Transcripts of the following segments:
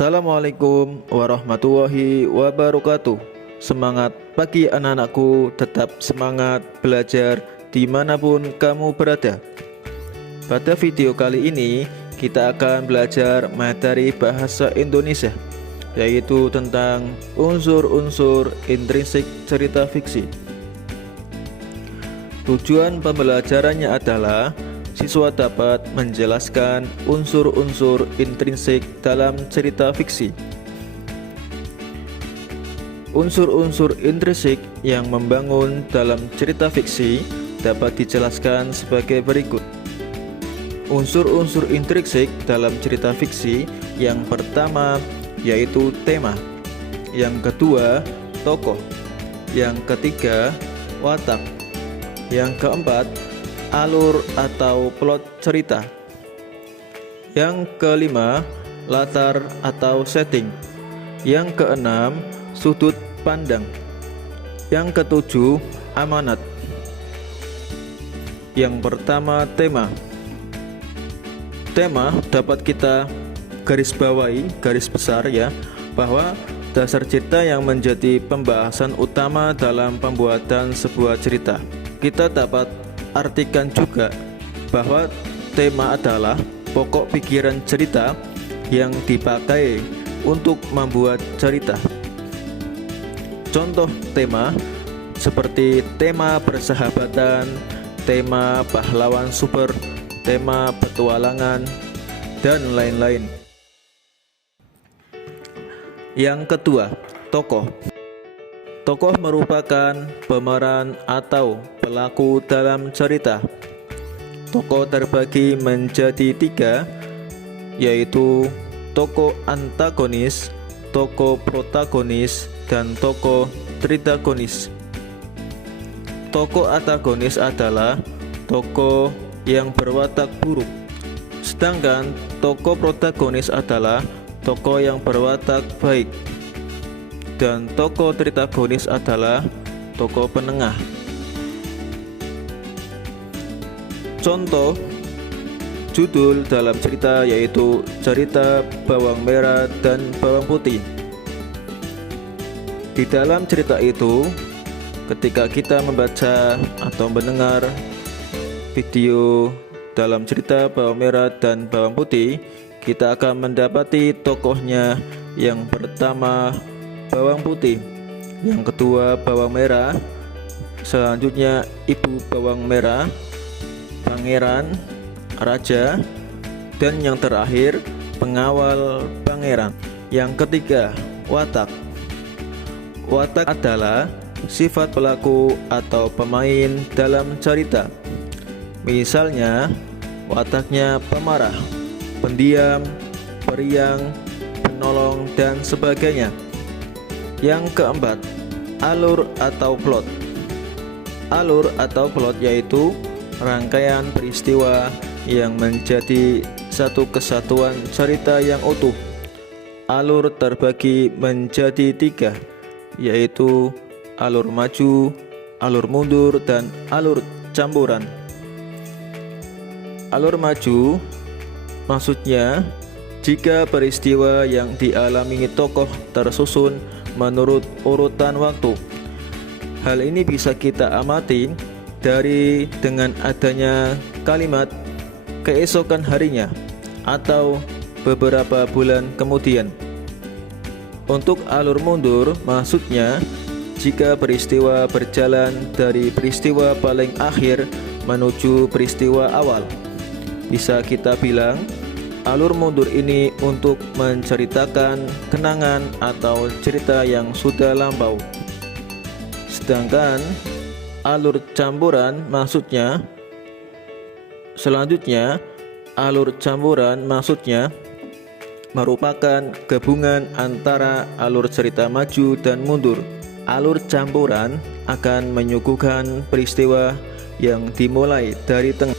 Assalamualaikum warahmatullahi wabarakatuh. Semangat pagi anak-anakku, tetap semangat belajar dimanapun kamu berada. Pada video kali ini kita akan belajar materi bahasa Indonesia, yaitu tentang unsur-unsur intrinsik cerita fiksi. Tujuan pembelajarannya adalah siswa dapat menjelaskan unsur-unsur intrinsik dalam cerita fiksi. Unsur-unsur intrinsik yang membangun dalam cerita fiksi dapat dijelaskan sebagai berikut. Unsur-unsur intrinsik dalam cerita fiksi yang pertama yaitu tema, yang kedua tokoh, yang ketiga watak, yang keempat alur atau plot cerita, yang kelima latar atau setting, yang keenam sudut pandang, yang ketujuh amanat. Yang pertama tema. Tema dapat kita garis bawahi, garis besar ya, bahwa dasar cerita yang menjadi pembahasan utama dalam pembuatan sebuah cerita. Kita dapat artikan juga bahwa tema adalah pokok pikiran cerita yang dipakai untuk membuat cerita. Contoh tema seperti tema persahabatan, tema pahlawan super, tema petualangan, dan lain-lain. Yang kedua, tokoh. Tokoh merupakan pemeran atau pelaku dalam cerita. Tokoh terbagi menjadi tiga, yaitu tokoh antagonis, tokoh protagonis, dan tokoh tritagonis. Tokoh antagonis adalah tokoh yang berwatak buruk, sedangkan tokoh protagonis adalah tokoh yang berwatak baik, dan tokoh tritagonis adalah tokoh penengah. Contoh judul dalam cerita yaitu cerita bawang merah dan bawang putih. Di dalam cerita itu, ketika kita membaca atau mendengar video dalam cerita bawang merah dan bawang putih, kita akan mendapati tokohnya yang pertama bawang putih, yang kedua bawang merah, selanjutnya ibu bawang merah, pangeran, raja, dan yang terakhir pengawal pangeran. Yang ketiga, watak. Watak adalah sifat pelaku atau pemain dalam cerita. Misalnya, wataknya pemarah, pendiam, periang, penolong, dan sebagainya. Yang keempat, alur atau plot. Alur atau plot yaitu rangkaian peristiwa yang menjadi satu kesatuan cerita yang utuh. Alur terbagi menjadi tiga, yaitu alur maju, alur mundur, dan alur campuran. Alur maju maksudnya jika peristiwa yang dialami tokoh tersusun menurut urutan waktu. Hal ini bisa kita amati dari dengan adanya kalimat keesokan harinya atau beberapa bulan kemudian. Untuk alur mundur maksudnya jika peristiwa berjalan dari peristiwa paling akhir menuju peristiwa awal. Bisa kita bilang alur mundur ini untuk menceritakan kenangan atau cerita yang sudah lampau. Sedangkan alur campuran maksudnya alur campuran maksudnya merupakan gabungan antara alur cerita maju dan mundur. Alur campuran akan menyuguhkan peristiwa yang dimulai dari tengah.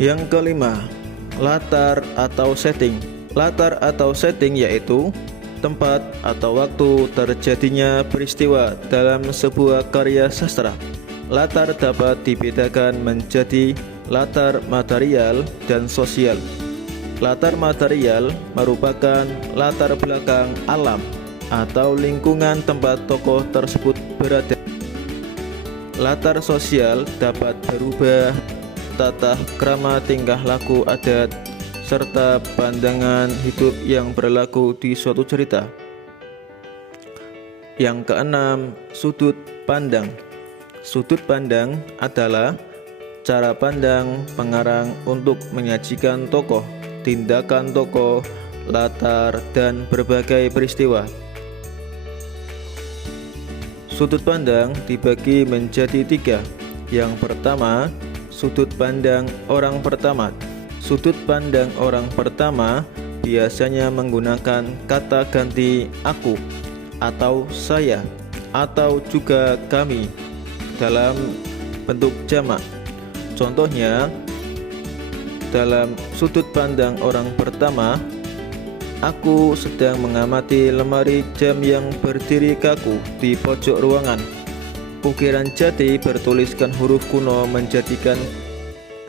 Yang kelima, latar atau setting. Latar atau setting yaitu tempat atau waktu terjadinya peristiwa dalam sebuah karya sastra. Latar dapat dibedakan menjadi latar material dan sosial. Latar material merupakan latar belakang alam atau lingkungan tempat tokoh tersebut berada. Latar sosial dapat berubah, tata krama, tingkah laku, adat, serta pandangan hidup yang berlaku di suatu cerita. Yang keenam, sudut pandang. Sudut pandang adalah cara pandang pengarang untuk menyajikan tokoh, tindakan tokoh, latar, dan berbagai peristiwa. Sudut pandang dibagi menjadi 3. Yang pertama, sudut pandang orang pertama. Sudut pandang orang pertama biasanya menggunakan kata ganti aku atau saya atau juga kami dalam bentuk jamak. Contohnya, dalam sudut pandang orang pertama, aku sedang mengamati lemari jam yang berdiri kaku di pojok ruangan. Ukiran jati bertuliskan huruf kuno menjadikan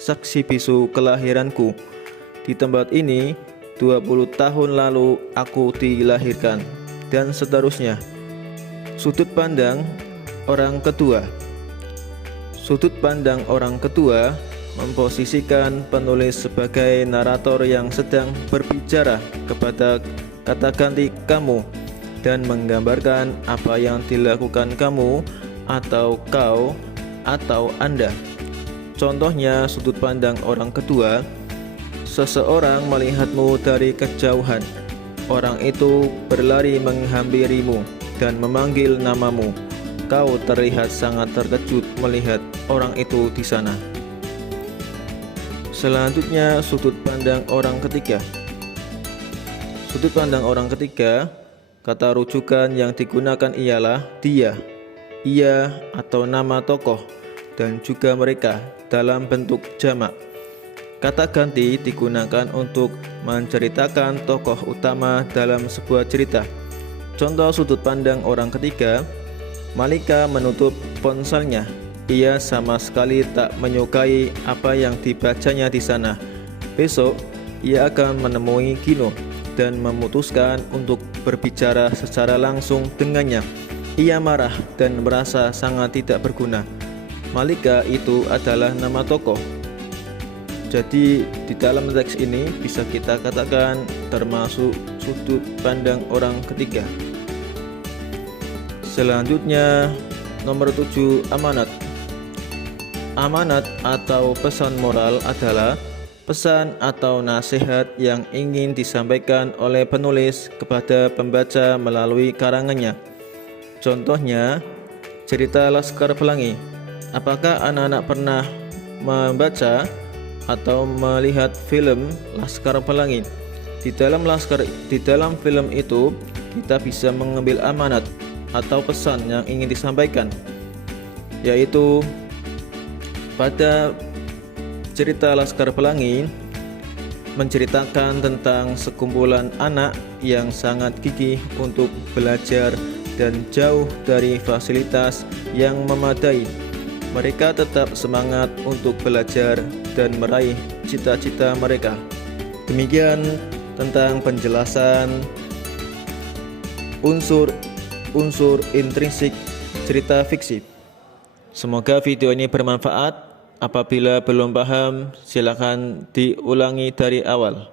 saksi bisu kelahiranku. Di tempat ini 20 tahun lalu aku dilahirkan, dan seterusnya. Sudut pandang orang kedua. Sudut pandang orang kedua memposisikan penulis sebagai narator yang sedang berbicara kepada kata ganti kamu dan menggambarkan apa yang dilakukan kamu atau kau atau Anda. Contohnya, sudut pandang orang kedua, seseorang melihatmu dari kejauhan. Orang itu berlari menghampirimu dan memanggil namamu. Kau terlihat sangat terkejut melihat orang itu di sana. Selanjutnya, sudut pandang orang ketiga. Sudut pandang orang ketiga, kata rujukan yang digunakan ialah dia, ia atau nama tokoh, dan juga mereka dalam bentuk jamak. Kata ganti digunakan untuk menceritakan tokoh utama dalam sebuah cerita. Contoh sudut pandang orang ketiga, Malika menutup ponselnya. Ia sama sekali tak menyukai apa yang dibacanya di sana. Besok, ia akan menemui Gino dan memutuskan untuk berbicara secara langsung dengannya. Ia marah dan merasa sangat tidak berguna. Malika itu adalah nama tokoh. Jadi di dalam teks ini bisa kita katakan termasuk sudut pandang orang ketiga. Selanjutnya, nomor 7, amanat. Amanat atau pesan moral adalah pesan atau nasihat yang ingin disampaikan oleh penulis kepada pembaca melalui karangannya. Contohnya, cerita Laskar Pelangi. Apakah anak-anak pernah membaca atau melihat film Laskar Pelangi? Di dalam film itu kita bisa mengambil amanat atau pesan yang ingin disampaikan, yaitu pada cerita Laskar Pelangi menceritakan tentang sekumpulan anak yang sangat gigih untuk belajar dan jauh dari fasilitas yang memadai. Mereka tetap semangat untuk belajar dan meraih cita-cita mereka. Demikian tentang penjelasan unsur intrinsik cerita fiksi. Semoga video ini bermanfaat. Apabila belum paham, silakan diulangi dari awal.